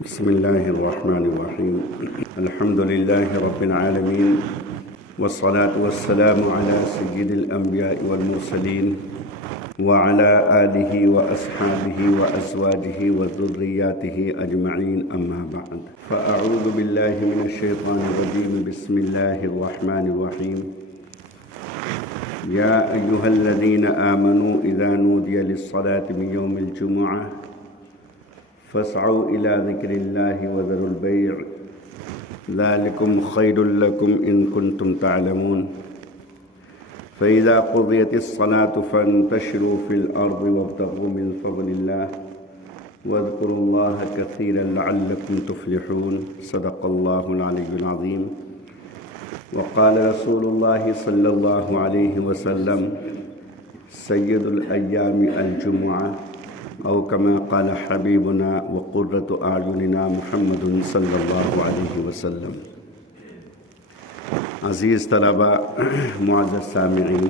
بسم الله الرحمن الرحيم. الحمد لله رب العالمين، والصلاة والسلام على سيد الأنبياء والمرسلين وعلى آله وأصحابه وأزواجه وذرياته أجمعين، أما بعد، فأعوذ بالله من الشيطان الرجيم. بسم الله الرحمن الرحيم. يا أيها الذين آمنوا إذا نودي للصلاة من يوم الجمعة فاسعوا إلى ذكر الله وذروا البيع ذلكم خير لكم إن كنتم تعلمون. فإذا قضيت الصلاة فانتشروا في الأرض وابتغوا من فضل الله واذكروا الله كثيرا لعلكم تفلحون. صدق الله العلي العظيم. وقال رسول الله صلى الله عليه وسلم: سيد الأيام الجمعة، او كما قال حبیبنا وقرۃ اعیننا محمد صلی اللہ علیہ وسلم. عزیز طلباء، معزز سامعین،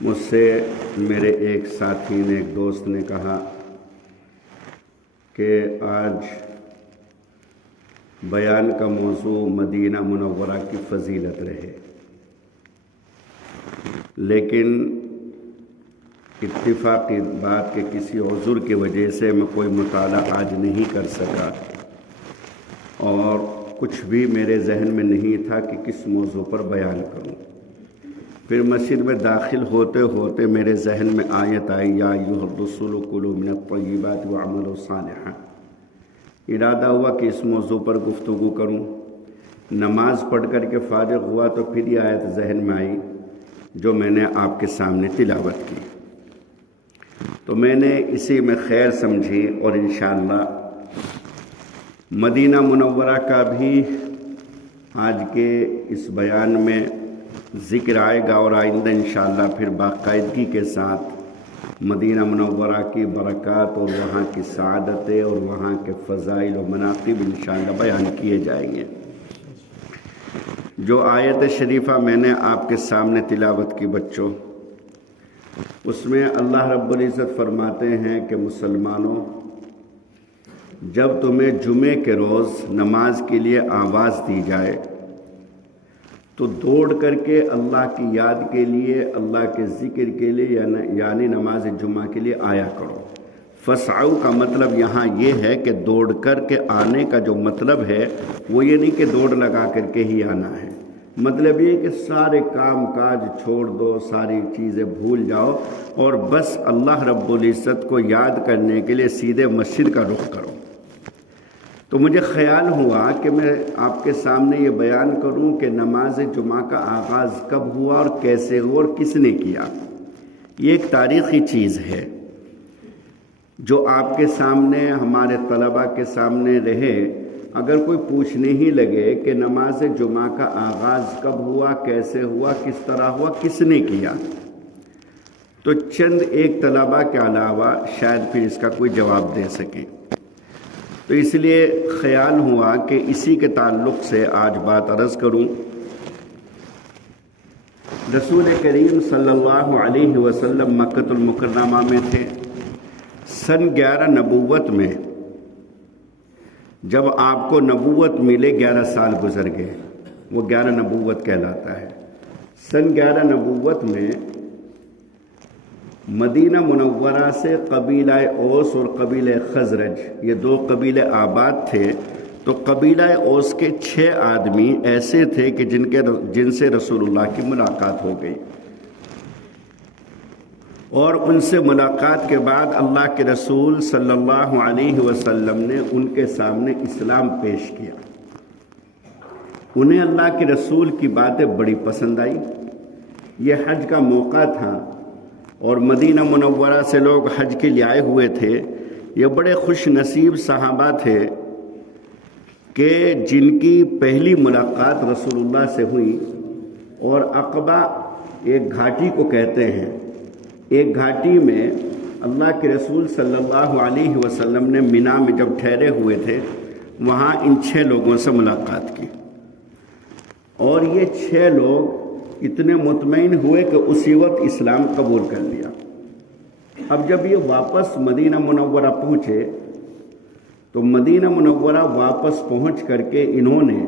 مجھ سے میرے ایک ساتھی نے، ایک دوست نے کہا کہ آج بیان کا موضوع مدینہ منورہ کی فضیلت رہے، لیکن اتفاقی بات کہ کسی عذر کی وجہ سے میں کوئی مطالعہ آج نہیں کر سکا، اور کچھ بھی میرے ذہن میں نہیں تھا کہ کس موضوع پر بیان کروں. پھر مسجد میں داخل ہوتے ہوتے میرے ذہن میں آیت آئی: یا ایھا الرسول کلوا من الطیبات واعملوا صالحا. ارادہ ہوا کہ اس موضوع پر گفتگو کروں. نماز پڑھ کر کے فارغ ہوا تو پھر یہ آیت ذہن میں آئی جو میں نے آپ کے سامنے تلاوت کی، تو میں نے اسی میں خیر سمجھی، اور انشاءاللہ مدینہ منورہ کا بھی آج کے اس بیان میں ذکر آئے گا، اور آئندہ انشاءاللہ پھر باقاعدگی کے ساتھ مدینہ منورہ کی برکات اور وہاں کی سعادتیں اور وہاں کے فضائل و مناقب انشاءاللہ بیان کیے جائیں گے. جو آیت شریفہ میں نے آپ کے سامنے تلاوت کی بچوں، اس میں اللہ رب العزت فرماتے ہیں کہ مسلمانوں، جب تمہیں جمعے کے روز نماز کے لیے آواز دی جائے تو دوڑ کر کے اللہ کی یاد کے لیے، اللہ کے ذکر کے لیے، یعنی نماز جمعہ کے لیے آیا کرو. فسعوا کا مطلب یہاں یہ ہے کہ دوڑ کر کے آنے کا جو مطلب ہے وہ یہ نہیں کہ دوڑ لگا کر کے ہی آنا ہے. مطلب یہ کہ سارے کام کاج چھوڑ دو، ساری چیزیں بھول جاؤ، اور بس اللہ رب العزت کو یاد کرنے کے لیے سیدھے مسجد کا رخ کرو. تو مجھے خیال ہوا کہ میں آپ کے سامنے یہ بیان کروں کہ نماز جمعہ کا آغاز کب ہوا اور کیسے ہوا اور کس نے کیا. یہ ایک تاریخی چیز ہے جو آپ کے سامنے، ہمارے طلباء کے سامنے رہے. اگر کوئی پوچھنے ہی لگے کہ نماز جمعہ کا آغاز کب ہوا، کیسے ہوا، کس طرح ہوا، کس نے کیا، تو چند ایک طلباء کے علاوہ شاید پھر اس کا کوئی جواب دے سکے. تو اس لیے خیال ہوا کہ اسی کے تعلق سے آج بات عرض کروں. رسول کریم صلی اللہ علیہ وسلم مکۃ المکرمہ میں تھے. سن 11 نبوت میں جب آپ کو نبوت ملے، 11 سال گزر گئے، وہ 11 نبوت کہلاتا ہے. سن 11 نبوت میں مدینہ منورہ سے قبیلہ اوس اور قبیلہ خزرج، یہ دو قبیلے آباد تھے. تو قبیلہ اوس کے 6 آدمی ایسے تھے کہ جن سے رسول اللہ کی ملاقات ہو گئی، اور ان سے ملاقات کے بعد اللہ کے رسول صلی اللہ علیہ وسلم نے ان کے سامنے اسلام پیش کیا. انہیں اللہ کے رسول کی باتیں بڑی پسند آئی. یہ حج کا موقع تھا اور مدینہ منورہ سے لوگ حج کے لیے آئے ہوئے تھے. یہ بڑے خوش نصیب صحابہ تھے کہ جن کی پہلی ملاقات رسول اللہ سے ہوئی. اور عقبہ ایک گھاٹی کو کہتے ہیں. ایک گھاٹی میں اللہ کے رسول صلی اللہ علیہ وسلم نے مینا میں جب ٹھہرے ہوئے تھے، وہاں ان 6 لوگوں سے ملاقات کی، اور یہ 6 لوگ اتنے مطمئن ہوئے کہ اسی وقت اسلام قبول کر لیا. اب جب یہ واپس مدینہ منورہ پہنچے تو مدینہ منورہ واپس پہنچ کر کے انہوں نے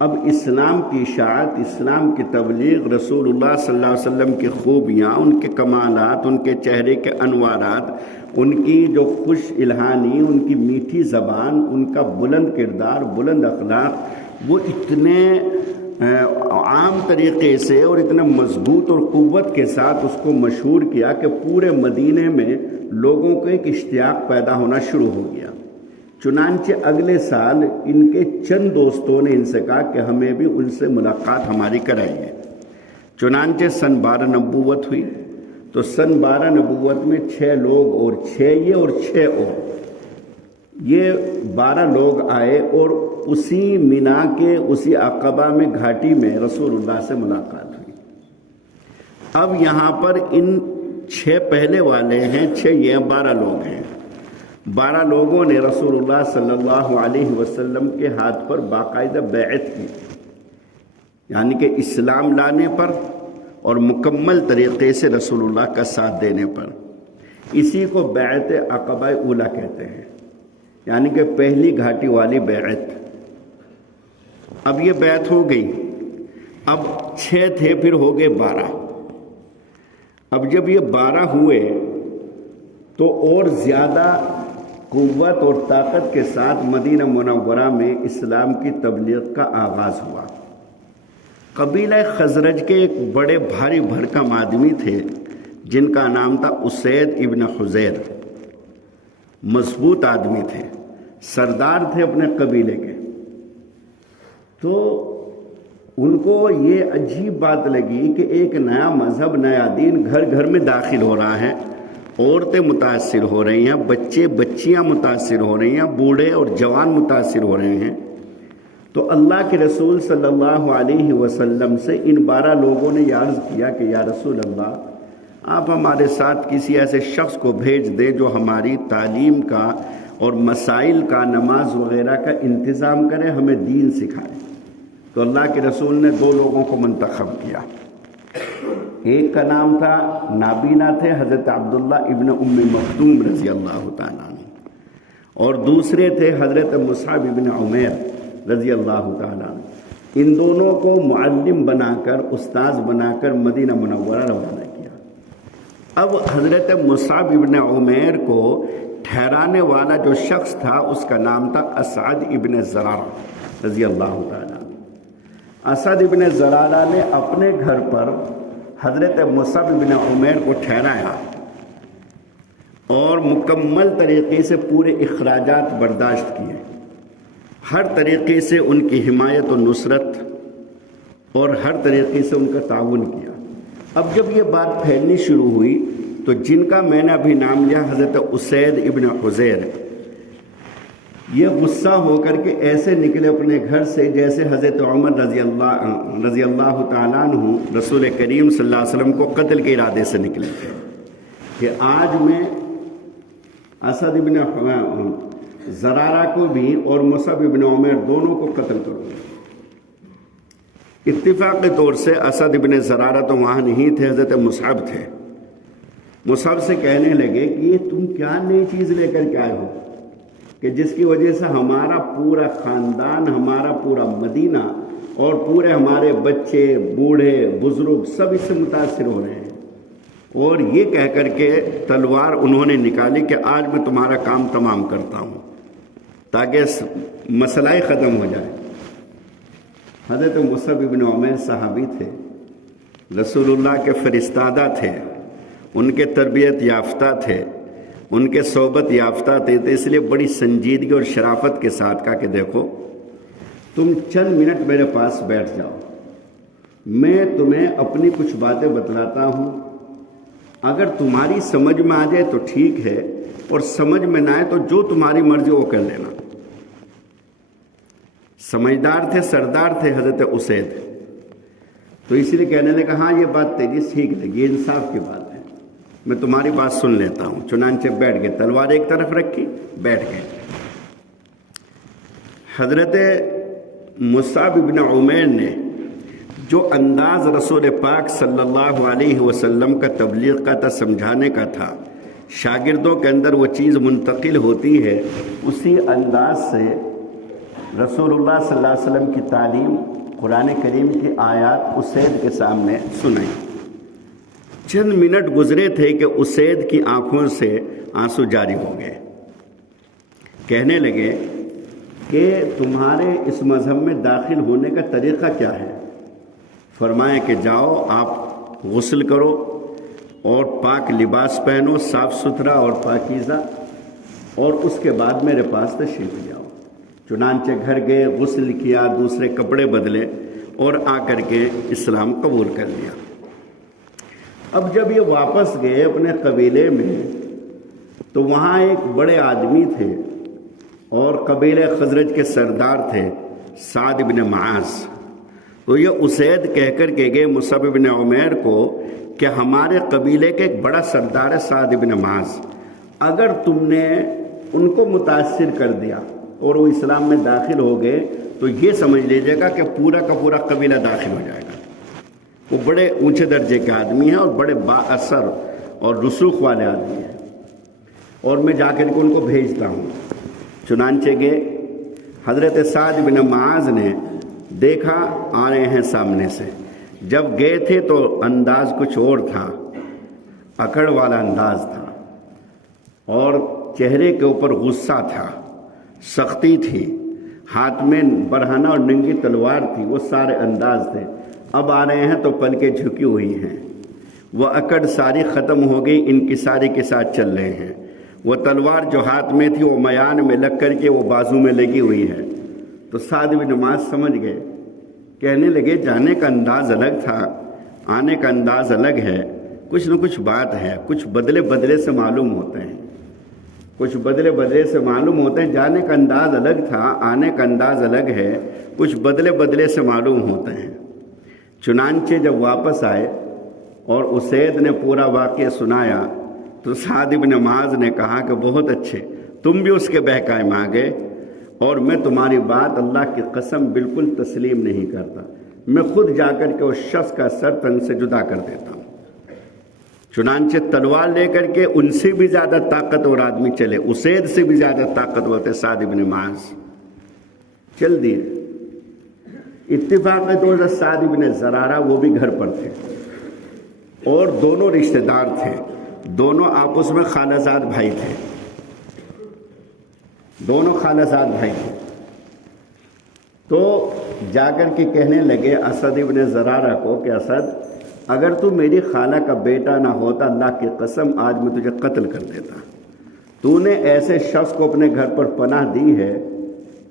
اب اسلام کی اشاعت، اسلام کی تبلیغ، رسول اللہ صلی اللہ علیہ وسلم کی خوبیاں، ان کے کمالات، ان کے چہرے کے انوارات، ان کی جو خوش الہانی، ان کی میٹھی زبان، ان کا بلند کردار، بلند اخلاق، وہ اتنے عام طریقے سے اور اتنے مضبوط اور قوت کے ساتھ اس کو مشہور کیا کہ پورے مدینے میں لوگوں کو ایک اشتیاق پیدا ہونا شروع ہو گیا۔ چنانچہ اگلے سال ان کے چند دوستوں نے ان سے کہا کہ ہمیں بھی ان سے ملاقات ہماری کرائیے۔ چنانچہ سن 12 نبوت ہوئی تو سن 12 نبوت میں 6 لوگ اور 6 یہ اور 6 اور یہ 12 لوگ آئے اور اسی مینا کے اسی عقبہ میں گھاٹی میں رسول اللہ سے ملاقات ہوئی۔ اب یہاں پر ان 6 پہلے والے ہیں، 6 یہ 12 لوگ ہیں۔ 12 لوگوں نے رسول اللہ صلی اللہ علیہ وسلم کے ہاتھ پر باقاعدہ بیعت کی، یعنی کہ اسلام لانے پر اور مکمل طریقے سے رسول اللہ کا ساتھ دینے پر۔ اسی کو بیعت عقبہ اولیٰ کہتے ہیں، یعنی کہ پہلی گھاٹی والی بیعت۔ اب یہ بیعت ہو گئی، اب 6 تھے، پھر ہو گئے 12۔ اب جب یہ 12 ہوئے تو اور زیادہ قوت اور طاقت کے ساتھ مدینہ منورہ میں اسلام کی تبلیغ کا آغاز ہوا۔ قبیلہ خزرج کے ایک بڑے بھاری بھرکم آدمی تھے جن کا نام تھا اسید ابن حضیر۔ مضبوط آدمی تھے، سردار تھے اپنے قبیلے کے۔ تو ان کو یہ عجیب بات لگی کہ ایک نیا مذہب، نیا دین گھر گھر میں داخل ہو رہا ہے، عورتیں متاثر ہو رہی ہیں، بچے بچیاں متاثر ہو رہی ہیں، بوڑھے اور جوان متاثر ہو رہے ہیں۔ تو اللہ کے رسول صلی اللہ علیہ وسلم سے ان 12 لوگوں نے یہ عرض کیا کہ یا رسول اللہ، آپ ہمارے ساتھ کسی ایسے شخص کو بھیج دیں جو ہماری تعلیم کا اور مسائل کا، نماز وغیرہ کا انتظام کرے، ہمیں دین سکھائے۔ تو اللہ کے رسول نے 2 لوگوں کو منتخب کیا۔ ایک کا نام تھا، نابینا تھے، حضرت عبداللہ ابن ام مکتوم رضی اللہ تعالیٰ عنہ، اور دوسرے تھے حضرت مصعب ابن عمیر رضی اللہ تعالیٰ عنہ۔ ان دونوں کو معلم بنا کر، استاذ بنا کر مدینہ منورہ روانہ کیا۔ اب حضرت مصعب ابن عمیر کو ٹھہرانے والا جو شخص تھا اس کا نام تھا اسعد ابن زرارہ رضی اللہ تعالیٰ عنہ۔ اسعد ابن زرارہ نے اپنے گھر پر حضرت مصعب ابن عمیر کو ٹھہرایا اور مکمل طریقے سے پورے اخراجات برداشت کیے، ہر طریقے سے ان کی حمایت و نصرت اور ہر طریقے سے ان کا تعاون کیا۔ اب جب یہ بات پھیلنی شروع ہوئی تو جن کا میں نے ابھی نام لیا، حضرت اسید ابن حضیر، یہ غصہ ہو کر کے ایسے نکلے اپنے گھر سے جیسے حضرت عمر رضی اللہ تعالیٰ عنہ رسول کریم صلی اللہ علیہ وسلم کو قتل کے ارادے سے نکلے تھے کہ آج میں اسد ابن زرارہ کو بھی اور مصعب ابن عمیر دونوں کو قتل کروں گا۔ اتفاقی طور سے اسد ابن زرارہ تو وہاں نہیں تھے، حضرت مصعب تھے۔ مصعب سے کہنے لگے کہ یہ تم کیا نئی چیز لے کر کے آئے ہو کہ جس کی وجہ سے ہمارا پورا خاندان، ہمارا پورا مدینہ اور پورے ہمارے بچے، بوڑھے، بزرگ سب اس سے متاثر ہو رہے ہیں۔ اور یہ کہہ کر کے تلوار انہوں نے نکالی کہ آج میں تمہارا کام تمام کرتا ہوں تاکہ مسئلہ ہی ختم ہو جائے۔ حضرت مصعب ابن عمیر صحابی تھے، رسول اللہ کے فرستادہ تھے، ان کے تربیت یافتہ تھے، ان کے صحبت یافتہ تھے، تو اس لیے بڑی سنجیدگی اور شرافت کے ساتھ کہا کہ دیکھو تم چند منٹ میرے پاس بیٹھ جاؤ، میں تمہیں اپنی کچھ باتیں بتلاتا ہوں، اگر تمہاری سمجھ میں آ جائے تو ٹھیک ہے، اور سمجھ میں نہ آئے تو جو تمہاری مرضی وہ کر لینا۔ سمجھدار تھے، سردار تھے حضرت اسید، تو اسی لیے کہنے لگا ہاں یہ بات تیری ٹھیک لگی، یہ انصاف کی بات ہے، میں تمہاری بات سن لیتا ہوں۔ چنانچہ بیٹھ گئے، تلوار ایک طرف رکھی، بیٹھ گئے۔ حضرت مصعب ابن عمیر نے جو انداز رسول پاک صلی اللہ علیہ وسلم کا تبلیغ کا تھا، سمجھانے کا تھا، شاگردوں کے اندر وہ چیز منتقل ہوتی ہے، اسی انداز سے رسول اللہ صلی اللہ علیہ وسلم کی تعلیم، قرآن کریم کی آیات اسید کے سامنے سنائیں۔ چند منٹ گزرے تھے کہ اسید کی آنکھوں سے آنسو جاری ہو گئے۔ کہنے لگے کہ تمہارے اس مذہب میں داخل ہونے کا طریقہ کیا ہے؟ فرمایا کہ جاؤ آپ غسل کرو اور پاک لباس پہنو، صاف ستھرا اور پاکیزہ، اور اس کے بعد میرے پاس تشریف لے آؤ۔ چنانچہ گھر گئے، غسل کیا، دوسرے کپڑے بدلے اور آ کر کے اسلام قبول کر لیا۔ اب جب یہ واپس گئے اپنے قبیلے میں تو وہاں ایک بڑے آدمی تھے اور قبیلہ خزرج کے سردار تھے، سعد بن معاذ۔ تو یہ اسید کہہ کر کے گئے مصعب بن عمیر کو کہ ہمارے قبیلے کے ایک بڑا سردار ہے سعد بن معاذ، اگر تم نے ان کو متاثر کر دیا اور وہ اسلام میں داخل ہو گئے تو یہ سمجھ لیجیے گا کہ پورا کا پورا قبیلہ داخل ہو جائے گا۔ وہ بڑے اونچے درجے کے آدمی ہیں اور بڑے با اثر اور رسوخ والے آدمی ہیں، اور میں جا کر کے ان کو بھیجتا ہوں۔ چنانچہ گئے، حضرت سعد بن معاذ نے دیکھا آ رہے ہیں سامنے سے۔ جب گئے تھے تو انداز کچھ اور تھا، اکڑ والا انداز تھا، اور چہرے کے اوپر غصہ تھا، سختی تھی، ہاتھ میں برہنہ اور ننگی تلوار تھی، وہ سارے انداز تھے۔ اب آ رہے ہیں تو پلکیں جھکی ہوئی ہیں، وہ اکڑ ساری ختم ہو گئی، انکساری کے ساتھ چل رہے ہیں۔ وہ تلوار جو ہاتھ میں تھی وہ میان میں لگ کر کے وہ بازو میں لگی ہوئی ہے۔ تو سعد بن معاذ سمجھ گئے، کہنے لگے جانے کا انداز الگ تھا، آنے کا انداز الگ ہے، کچھ نہ کچھ بات ہے، کچھ بدلے بدلے سے معلوم ہوتے ہیں، کچھ بدلے بدلے سے معلوم ہوتے ہیں۔ جانے کا انداز الگ تھا، آنے کا انداز الگ ہے، کچھ بدلے بدلے سے معلوم ہوتے ہیں۔ چنانچہ جب واپس آئے اور اسید نے پورا واقعہ سنایا تو سعد بن معاذ نے کہا کہ بہت اچھے، تم بھی اس کے بہکائے میں آ گئے، اور میں تمہاری بات اللہ کی قسم بالکل تسلیم نہیں کرتا، میں خود جا کر کے اس شخص کا سر تن سے جدا کر دیتا ہوں۔ چنانچہ تلوار لے کر کے ان سے بھی زیادہ طاقتور آدمی چلے، اسید سے بھی زیادہ طاقتور تھے سعد بن معاذ، چل دیے۔ اتفاق طور سے سعد بن زرارہ وہ بھی گھر پر تھے، اور دونوں رشتہ دار تھے، دونوں آپس میں خالہ زاد بھائی تھے، دونوں خالہ زاد بھائی تھے۔ تو جا کر کے کہنے لگے اسد ابن زرارہ کو کہ اسد، اگر تو میری خالہ کا بیٹا نہ ہوتا، اللہ کی قسم آج میں تجھے قتل کر دیتا۔ تو نے ایسے شخص کو اپنے گھر پر پناہ دی ہے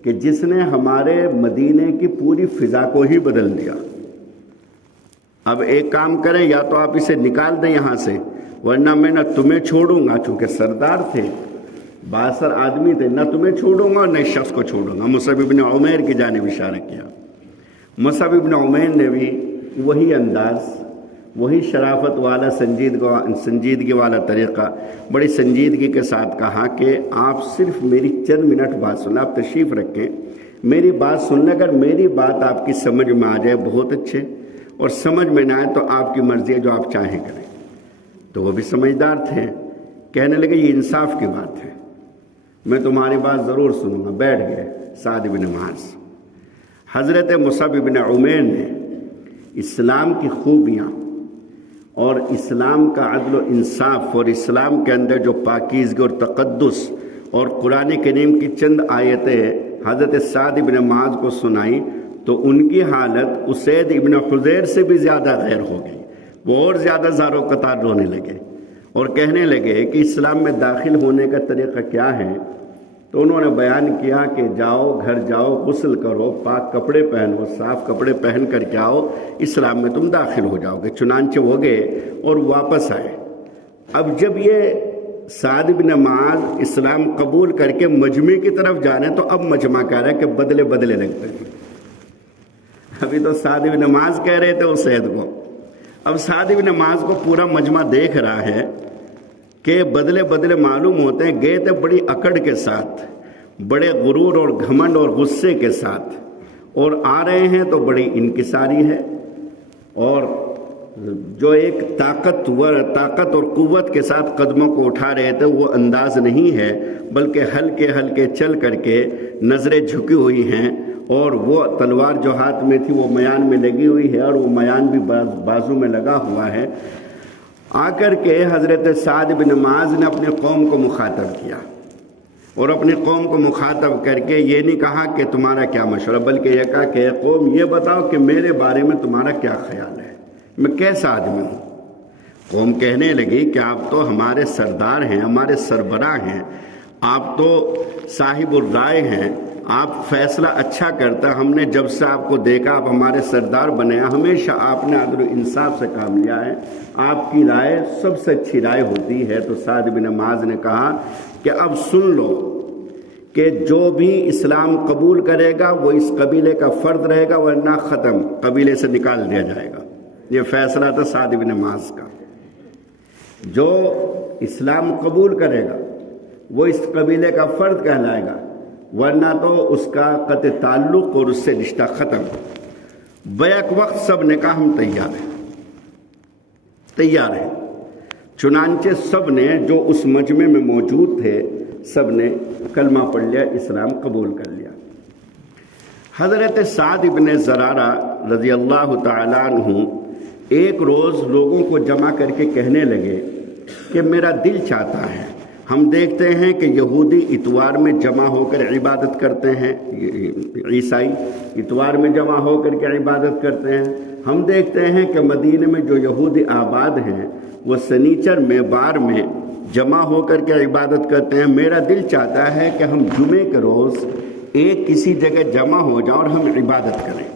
کہ جس نے ہمارے مدینے کی پوری فضا کو ہی بدل دیا۔ اب ایک کام کریں، یا تو آپ اسے نکال دیں یہاں سے، ورنہ میں نہ تمہیں چھوڑوں گا، چونکہ سردار تھے، بااثر آدمی تھے، نہ تمہیں چھوڑوں گا اور نہ اس شخص کو چھوڑوں گا۔ مصعب بن عمیر کی جانب اشارہ کیا۔ مصعب بن عمیر نے بھی وہی انداز، وہی شرافت والا، سنجیدگی والا طریقہ، بڑی سنجیدگی کے ساتھ کہا کہ آپ صرف میری چند منٹ بات سنیں، آپ تشریف رکھیں، میری بات سن لیں، اگر میری بات آپ کی سمجھ میں آ جائے بہت اچھے، اور سمجھ میں نہ آئے تو آپ کی مرضی ہے، جو آپ چاہیں کریں۔ تو وہ بھی سمجھدار تھے، کہنے لگے یہ انصاف کی بات ہے، میں تمہاری بات ضرور سنوں گا۔ بیٹھ گئے سعد بن معاذ۔ حضرت مصعب بن عمیر نے اسلام کی خوبیاں اور اسلام کا عدل و انصاف اور اسلام کے اندر جو پاکیزگی اور تقدس اور قرآن کریم کی چند آیتیں حضرت سعد بن معاذ کو سنائی تو ان کی حالت اسید ابن حضیر سے بھی زیادہ غیر ہو گئی، وہ اور زیادہ زار و قطار رونے لگے اور کہنے لگے کہ اسلام میں داخل ہونے کا طریقہ کیا ہے۔ تو انہوں نے بیان کیا کہ جاؤ، گھر جاؤ، غسل کرو، پاک کپڑے پہنو، صاف کپڑے پہن کر کے آؤ، اسلام میں تم داخل ہو جاؤ گے۔ چنانچہ وہ گئے اور واپس آئے۔ اب جب یہ سعد بن معاذ اسلام قبول کر کے مجمع کی طرف جا رہے ہیں تو اب مجمع کہہ رہا ہے کہ بدلے بدلے لگتے ہیں۔ ابھی تو سعد بن معاذ کہہ رہے تھے اسید کو، اب سعد بن معاذ کو پورا مجمع دیکھ رہا ہے کہ بدلے بدلے معلوم ہوتے ہیں۔ گئے تھے بڑی اکڑ کے ساتھ، بڑے غرور اور گھمنڈ اور غصے کے ساتھ، اور آ رہے ہیں تو بڑی انکساری ہے، اور جو ایک طاقت اور قوت کے ساتھ قدموں کو اٹھا رہے تھے وہ انداز نہیں ہے، بلکہ ہلکے ہلکے چل کر کے نظریں جھکی ہوئی ہیں، اور وہ تلوار جو ہاتھ میں تھی وہ میان میں لگی ہوئی ہے، اور وہ میان بھی بازو میں لگا ہوا ہے۔ آ کر کے حضرت سعد بن معاذ نے اپنے قوم کو مخاطب کیا، اور اپنی قوم کو مخاطب کر کے یہ نہیں کہا کہ تمہارا کیا مشورہ، بلکہ یہ کہا کہ قوم یہ بتاؤ کہ میرے بارے میں تمہارا کیا خیال ہے، میں کیسا آدمی ہوں۔ قوم کہنے لگی کہ آپ تو ہمارے سردار ہیں، ہمارے سربراہ ہیں، آپ تو صاحب الرائے ہیں، آپ فیصلہ اچھا کرتا، ہم نے جب سے آپ کو دیکھا آپ ہمارے سردار بنے، ہمیشہ آپ نے عدل و انصاف سے کام لیا ہے، آپ کی رائے سب سے اچھی رائے ہوتی ہے۔ تو سعد بن معاذ نے کہا کہ اب سن لو کہ جو بھی اسلام قبول کرے گا وہ اس قبیلے کا فرد رہے گا، ورنہ ختم، قبیلے سے نکال دیا جائے گا۔ یہ فیصلہ تھا سعد بن معاذ کا، جو اسلام قبول کرے گا وہ اس قبیلے کا فرد کہلائے گا، ورنہ تو اس کا قطع تعلق اور اس سے رشتہ ختم۔ بیک وقت سب نے کہا ہم تیار ہیں۔ چنانچہ سب نے جو اس مجمع میں موجود تھے سب نے کلمہ پڑھ لیا، اسلام قبول کر لیا۔ حضرت سعد بن زرارہ رضی اللہ تعالیٰ عنہ ایک روز لوگوں کو جمع کر کے کہنے لگے کہ میرا دل چاہتا ہے، ہم دیکھتے ہیں کہ یہودی اتوار میں جمع ہو کر عبادت کرتے ہیں، عیسائی اتوار میں جمع ہو کر کے عبادت کرتے ہیں، ہم دیکھتے ہیں کہ مدینے میں جو یہودی آباد ہیں وہ سنیچر میں بار میں جمع ہو کر کے عبادت کرتے ہیں۔ میرا دل چاہتا ہے کہ ہم جمعے کے روز ایک کسی جگہ جمع ہو جائیں اور ہم عبادت کریں۔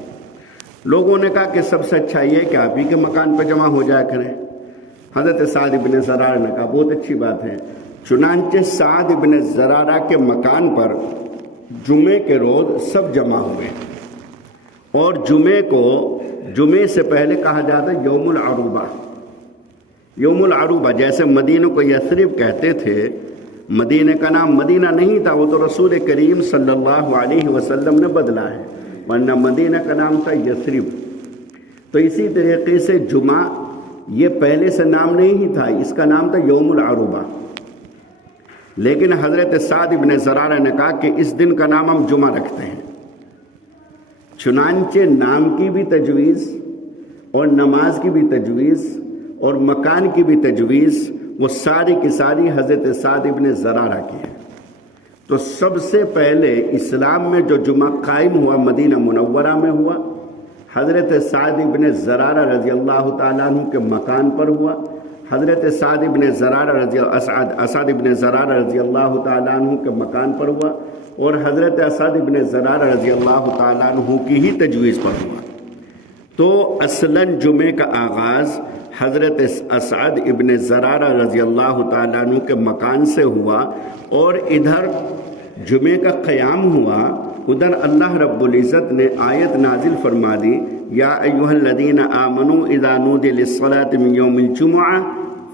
لوگوں نے کہا کہ سب سے اچھا یہ کہ آپ ہی کے مکان پہ جمع ہو جایا کریں۔ حضرت سعد بن زرارہ نے کہا بہت اچھی بات ہے۔ چنانچہ سعد بن زرارہ کے مکان پر جمعے کے روز سب جمع ہوئے، اور جمعے سے پہلے کہا جاتا ہے یوم العروبہ۔ یوم العروبہ جیسے مدینہ کو یثرب کہتے تھے، مدینہ کا نام مدینہ نہیں تھا، وہ تو رسول کریم صلی اللہ علیہ وسلم نے بدلا ہے، ورنہ مدینہ کا نام تھا یثرب۔ تو اسی طریقے سے جمعہ یہ پہلے سے نام نہیں ہی تھا، اس کا نام تھا یوم العروبہ، لیکن حضرت سعد بن زرارہ نے کہا کہ اس دن کا نام ہم جمعہ رکھتے ہیں۔ چنانچہ نام کی بھی تجویز اور نماز کی بھی تجویز اور مکان کی بھی تجویز وہ ساری کی ساری حضرت سعد بن زرارہ کی ہے۔ تو سب سے پہلے اسلام میں جو جمعہ قائم ہوا مدینہ منورہ میں ہوا، حضرت سعد بن زرارہ رضی اللہ تعالیٰ عنہ کے مکان پر ہوا۔ حضرت اسعد بن زرارہ رضی اللہ تعالیٰ عنہ کے مکان پر ہوا، اور حضرت اسعد بن زرارہ رضی اللہ تعالیٰ عنہ کی ہی تجویز پر ہوا۔ تو اصلاً جمعے کا آغاز حضرت اسعد ابن زرارہ رضی اللہ تعالیٰ عنہ کے مکان سے ہوا، اور ادھر جمعے کا قیام ہوا، ادھر اللہ رب العزت نے آیت نازل فرما دی، یا ایھا الذین آمنوا اذا نودی للصلاۃ من یوم الجمعہ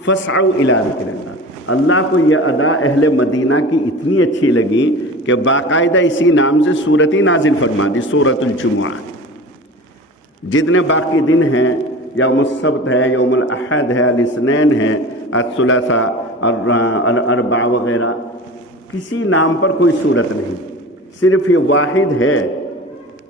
فاسعوا الی ذکر اللہ۔ اللہ کو یہ ادا اہل مدینہ کی اتنی اچھی لگی کہ باقاعدہ اسی نام سے سورت ہی نازل فرما دی، سورۃ الجمعہ۔ جتنے باقی دن ہیں، یوم السبت ہے، یوم الاحد ہے، الاثنین ہے، الثلاثاء، الاربع وغیرہ، کسی نام پر کوئی صورت نہیں، صرف یہ واحد ہے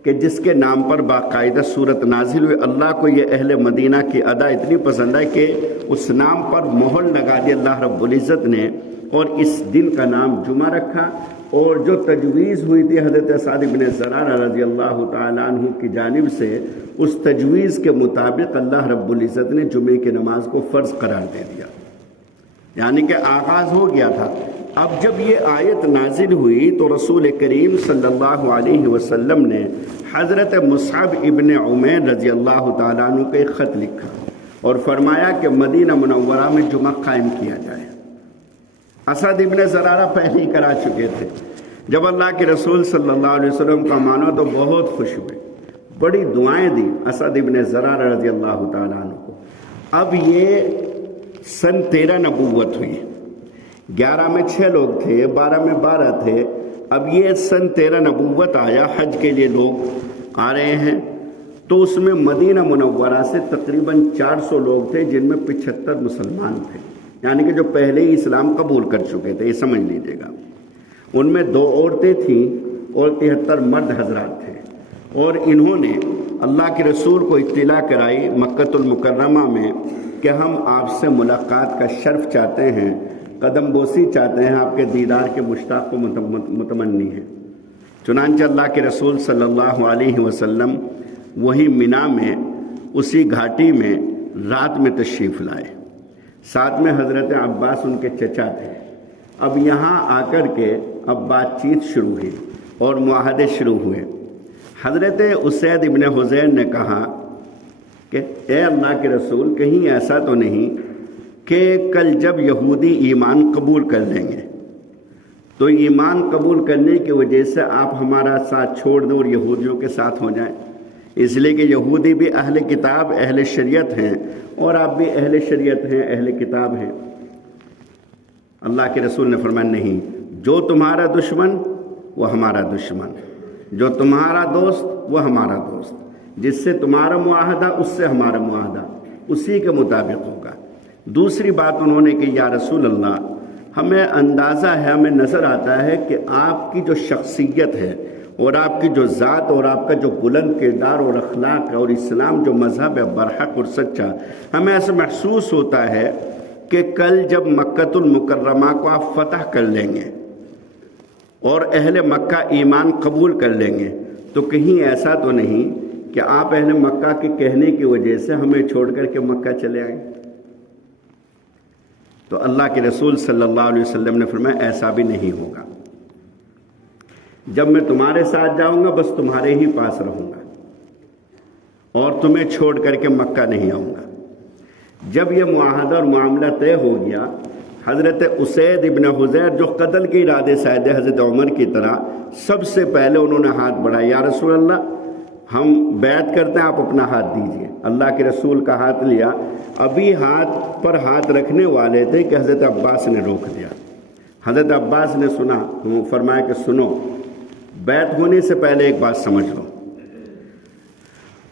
کہ جس کے نام پر باقاعدہ صورت نازل ہوئی۔ اللہ کو یہ اہل مدینہ کی ادا اتنی پسند ہے کہ اس نام پر مہر لگا دی اللہ رب العزت نے، اور اس دن کا نام جمعہ رکھا۔ اور جو تجویز ہوئی تھی حضرت سعد بن زرارہ رضی اللہ تعالیٰ عنہ کی جانب سے، اس تجویز کے مطابق اللہ رب العزت نے جمعے کی نماز کو فرض قرار دے دیا، یعنی کہ آغاز ہو گیا تھا۔ اب جب یہ آیت نازل ہوئی تو رسول کریم صلی اللہ علیہ وسلم نے حضرت مصعب ابن عمیر رضی اللہ تعالیٰ عنہ کو ایک خط لکھا اور فرمایا کہ مدینہ منورہ میں جمعہ قائم کیا جائے۔ اسعد ابن زرارہ پہلے ہی کرا چکے تھے۔ جب اللہ کے رسول صلی اللہ علیہ وسلم کا مانا تو بہت خوش ہوئے، بڑی دعائیں دی اسعد ابن زرارہ رضی اللہ تعالیٰ عنہ کو۔ اب یہ سن 13 نبوت ہوئی، 11 میں 6 لوگ تھے، 12 میں 12 تھے، اب یہ سن 13 نبوت آیا، حج کے لیے لوگ آ رہے ہیں، تو اس میں مدینہ منورہ سے تقریباً 400 لوگ تھے، جن میں 75 مسلمان تھے، یعنی کہ جو پہلے ہی اسلام قبول کر چکے تھے، یہ سمجھ لیجیے گا۔ ان میں 2 عورتیں تھیں اور 73 مرد حضرات تھے، اور انہوں نے اللہ کے رسول کو اطلاع کرائی مکۃ المکرمہ میں کہ ہم آپ سے ملاقات کا شرف چاہتے ہیں، قدم بوسی چاہتے ہیں، آپ کے دیدار کے مشتاق و متمنی ہیں۔ چنانچہ اللہ کے رسول صلی اللہ علیہ وسلم وہی مینا میں اسی گھاٹی میں رات میں تشریف لائے، ساتھ میں حضرت عباس ان کے چچا تھے۔ اب یہاں آ کر کے اب بات چیت شروع ہوئی اور معاہدے شروع ہوئے۔ حضرت اسید ابن حضیر نے کہا کہ اے اللہ کے رسول، کہیں ایسا تو نہیں کہ کل جب یہودی ایمان قبول کر لیں گے تو ایمان قبول کرنے کی وجہ سے آپ ہمارا ساتھ چھوڑ دیں اور یہودیوں کے ساتھ ہو جائیں؟ اس لیے کہ یہودی بھی اہل کتاب، اہل شریعت ہیں، اور آپ بھی اہل شریعت ہیں، اہل کتاب ہیں۔ اللہ کے رسول نے فرمایا نہیں، جو تمہارا دشمن وہ ہمارا دشمن، جو تمہارا دوست وہ ہمارا دوست، جس سے تمہارا معاہدہ اس سے ہمارا معاہدہ اسی کے مطابق ہوگا۔ دوسری بات انہوں نے کہ یا رسول اللہ، ہمیں اندازہ ہے، ہمیں نظر آتا ہے کہ آپ کی جو شخصیت ہے اور آپ کی جو ذات اور آپ کا جو بلند کردار اور اخلاق ہے اور اسلام جو مذہب ہے برحق اور سچا، ہمیں ایسا محسوس ہوتا ہے کہ کل جب مکۃ المکرمہ کو آپ فتح کر لیں گے اور اہل مکہ ایمان قبول کر لیں گے تو کہیں ایسا تو نہیں کہ آپ اہل مکہ کے کہنے کی وجہ سے ہمیں چھوڑ کر کے مکہ چلے آئیں؟ تو اللہ کے رسول صلی اللہ علیہ وسلم نے فرمایا ایسا بھی نہیں ہوگا، جب میں تمہارے ساتھ جاؤں گا بس تمہارے ہی پاس رہوں گا اور تمہیں چھوڑ کر کے مکہ نہیں آؤں گا۔ جب یہ معاہدہ اور معاملہ طے ہو گیا، حضرت اسید ابن حضیر جو قتل کے ارادے سے آئے تھے حضرت عمر کی طرح، سب سے پہلے انہوں نے ہاتھ بڑھایا، یا رسول اللہ ہم بیعت کرتے ہیں، آپ اپنا ہاتھ دیجئے۔ اللہ کے رسول کا ہاتھ لیا، ابھی ہاتھ پر ہاتھ رکھنے والے تھے کہ حضرت عباس نے روک دیا۔ حضرت عباس نے سنا، فرمایا کہ سنو، بیعت ہونے سے پہلے ایک بات سمجھ لو،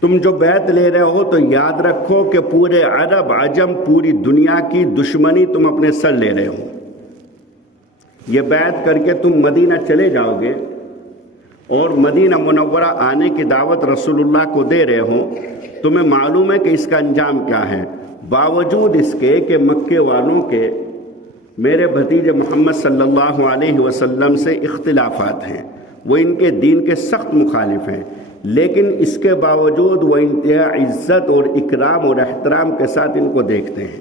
تم جو بیعت لے رہے ہو تو یاد رکھو کہ پورے عرب عجم پوری دنیا کی دشمنی تم اپنے سر لے رہے ہو۔ یہ بیعت کر کے تم مدینہ چلے جاؤ گے اور مدینہ منورہ آنے کی دعوت رسول اللہ کو دے رہے ہو، تمہیں معلوم ہے کہ اس کا انجام کیا ہے۔ باوجود اس کے کہ مکے والوں کے میرے بھتیجے محمد صلی اللہ علیہ وسلم سے اختلافات ہیں، وہ ان کے دین کے سخت مخالف ہیں، لیکن اس کے باوجود وہ انتہا عزت اور اکرام اور احترام کے ساتھ ان کو دیکھتے ہیں۔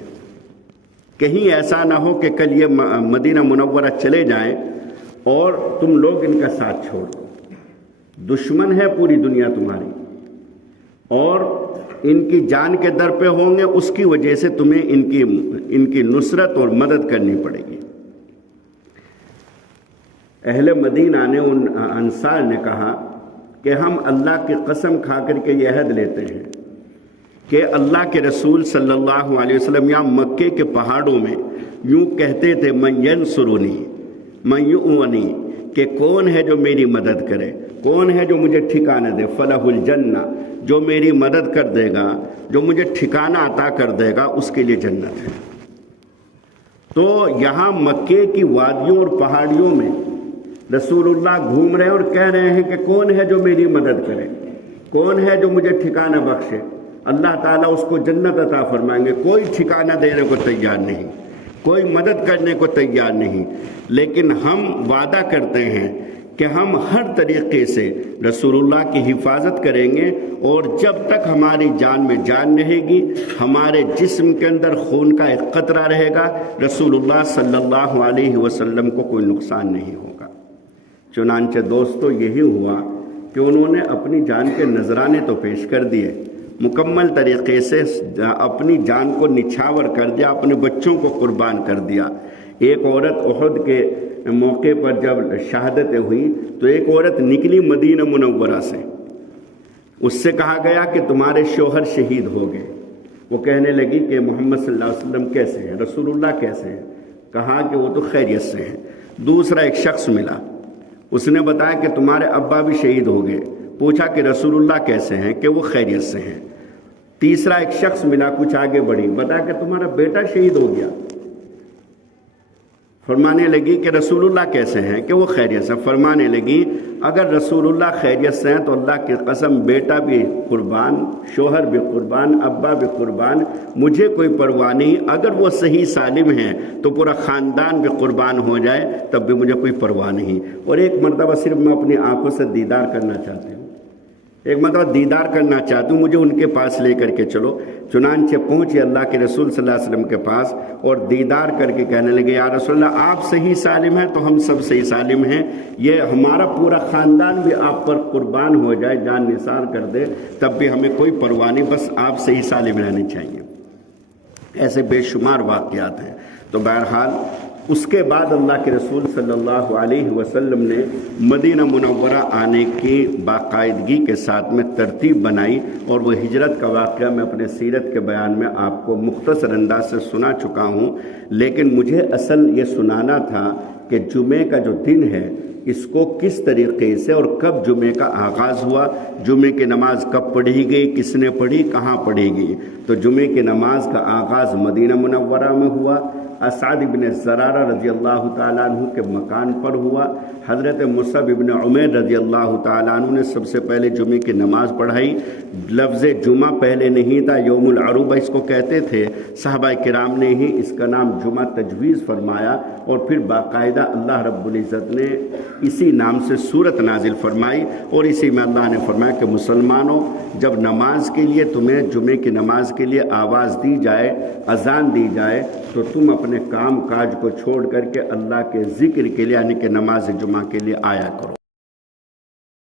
کہیں ایسا نہ ہو کہ کل یہ مدینہ منورہ چلے جائیں اور تم لوگ ان کا ساتھ چھوڑ دو۔ دشمن ہے پوری دنیا تمہاری اور ان کی جان کے در پہ ہوں گے، اس کی وجہ سے تمہیں ان کی نصرت اور مدد کرنی پڑے گی۔ اہل مدینہ نے ان انصار نے کہا کہ ہم اللہ کی قسم کھا کر کے یہ عہد لیتے ہیں کہ اللہ کے رسول صلی اللہ علیہ وسلم یہاں مکے کے پہاڑوں میں یوں کہتے تھے، من ینصرنی من یؤونی، کہ کون ہے جو میری مدد کرے، کون ہے جو مجھے ٹھکانہ دے، فلہ الجنہ، جو میری مدد کر دے گا، جو مجھے ٹھکانہ عطا کر دے گا، اس کے لیے جنت ہے۔ تو یہاں مکے کی وادیوں اور پہاڑیوں میں رسول اللہ گھوم رہے ہیں اور کہہ رہے ہیں کہ کون ہے جو میری مدد کرے، کون ہے جو مجھے ٹھکانہ بخشے۔ اللہ تعالیٰ اس کو جنت عطا فرمائیں گے۔ کوئی ٹھکانہ دینے کو تیار نہیں، کوئی مدد کرنے کو تیار نہیں، لیکن ہم وعدہ کرتے ہیں کہ ہم ہر طریقے سے رسول اللہ کی حفاظت کریں گے، اور جب تک ہماری جان میں جان رہے گی، ہمارے جسم کے اندر خون کا ایک قطرہ رہے گا، رسول اللہ صلی اللہ علیہ وسلم کو کوئی نقصان نہیں ہوگا۔ چنانچہ دوستو یہی ہوا کہ انہوں نے اپنی جان کے نذرانے تو پیش کر دیے، مکمل طریقے سے اپنی جان کو نچھاور کر دیا، اپنے بچوں کو قربان کر دیا۔ ایک عورت احد کے موقع پر جب شہادتیں ہوئی تو ایک عورت نکلی مدینہ منورہ سے، اس سے کہا گیا کہ تمہارے شوہر شہید ہو گئے۔ وہ کہنے لگی کہ محمد صلی اللہ علیہ وسلم کیسے ہیں، رسول اللہ کیسے ہیں؟ کہا کہ وہ تو خیریت سے ہیں۔ دوسرا ایک شخص ملا، اس نے بتایا کہ تمہارے ابا بھی شہید ہو گئے۔ پوچھا کہ رسولullah کیسے ہیں؟ کہ وہ خیریت سے ہیں۔ تیسرا ایک شخص ملا، کچھ آگے بڑھی، بتا کہ تمہارا بیٹا شہید ہو گیا۔ فرمانے لگی کہ رسولullah کیسے ہیں؟ کہ وہ خیریت سے۔ فرمانے لگی اگر رسولullah خیریت سے ہیں تو اللہ کی قسم بیٹا بھی قربان، شوہر بھی قربان، ابا بھی قربان، مجھے کوئی پرواہ نہیں۔ اگر وہ صحیح سالم ہیں تو پورا خاندان بھی قربان ہو جائے تب بھی مجھے کوئی پرواہ نہیں۔ اور ایک مرتبہ صرف میں اپنی آنکھوں سے دیدار کرنا چاہتی ہوں، ایک مرتبہ دیدار کرنا چاہتی ہوں، مجھے ان کے پاس لے کر کے چلو۔ چنانچہ پہنچے اللہ کے رسول صلی اللہ علیہ وسلم کے پاس اور دیدار کر کے کہنے لگے یا رسول اللہ آپ صحیح سالم ہیں تو ہم سب صحیح سالم ہیں، یہ ہمارا پورا خاندان بھی آپ پر قربان ہو جائے، جان نثار کر دے تب بھی ہمیں کوئی پرواہ نہیں، بس آپ صحیح سالم رہنے چاہیے۔ ایسے بے شمار واقعات ہیں۔ تو بہرحال اس کے بعد اللہ کے رسول صلی اللہ علیہ وسلم نے مدینہ منورہ آنے کی باقاعدگی کے ساتھ میں ترتیب بنائی، اور وہ ہجرت کا واقعہ میں اپنے سیرت کے بیان میں آپ کو مختصر انداز سے سنا چکا ہوں، لیکن مجھے اصل یہ سنانا تھا کہ جمعے کا جو دن ہے اس کو کس طریقے سے اور کب جمعے کا آغاز ہوا، جمعے کی نماز کب پڑھی گئی، کس نے پڑھی، کہاں پڑھی گئی۔ تو جمعے کی نماز کا آغاز مدینہ منورہ میں ہوا، اسعد بن زرارہ رضی اللہ تعالیٰ عنہ کے مکان پر ہوا۔ حضرت مصعب بن عمیر رضی اللہ تعالیٰ عنہ نے سب سے پہلے جمعے کی نماز پڑھائی۔ لفظ جمعہ پہلے نہیں تھا، یوم العروبہ اس کو کہتے تھے، صحابہ کرام نے ہی اس کا نام جمعہ تجویز فرمایا، اور پھر باقاعدہ اللہ رب العزت نے اسی نام سے سورت نازل فرمائی، اور اسی میں اللہ نے فرمایا کہ مسلمانوں جب نماز کے لیے تمہیں جمعے کی نماز کے لیے آواز دی جائے، اذان دی جائے، تو تم اپنے کام کاج کو چھوڑ کر کے اللہ کے ذکر کے لیے یعنی کہ نماز جمعہ کے لیے آیا کرو۔